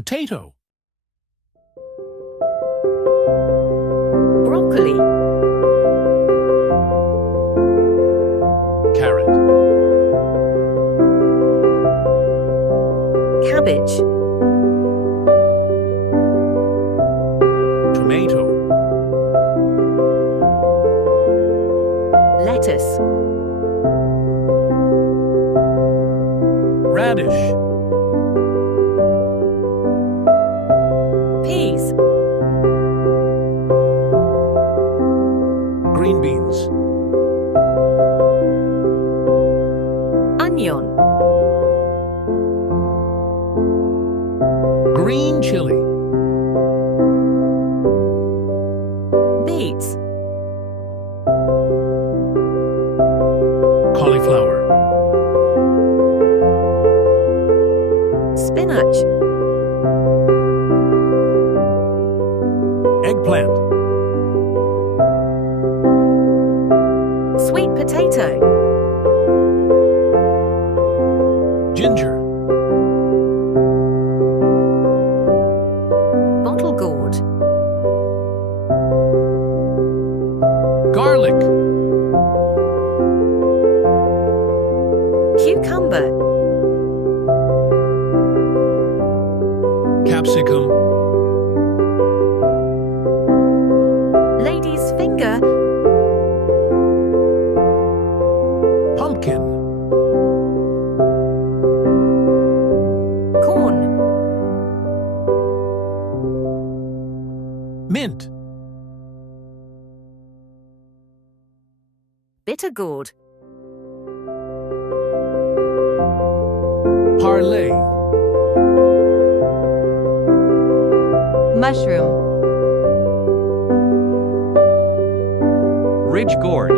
Potato. Broccoli. Carrot. Cabbage. Tomato. Lettuce. Radish. Peas. Green beans. Onion. Green chili. Beets. Cauliflower. Spinach. Eggplant. Sweet potato. Ginger. Bottle gourd. Garlic. Cucumber. Capsicum. Lady's finger. Pumpkin. Corn. Mint. Bitter gourd. Parley. Mushroom. Ridge gourd.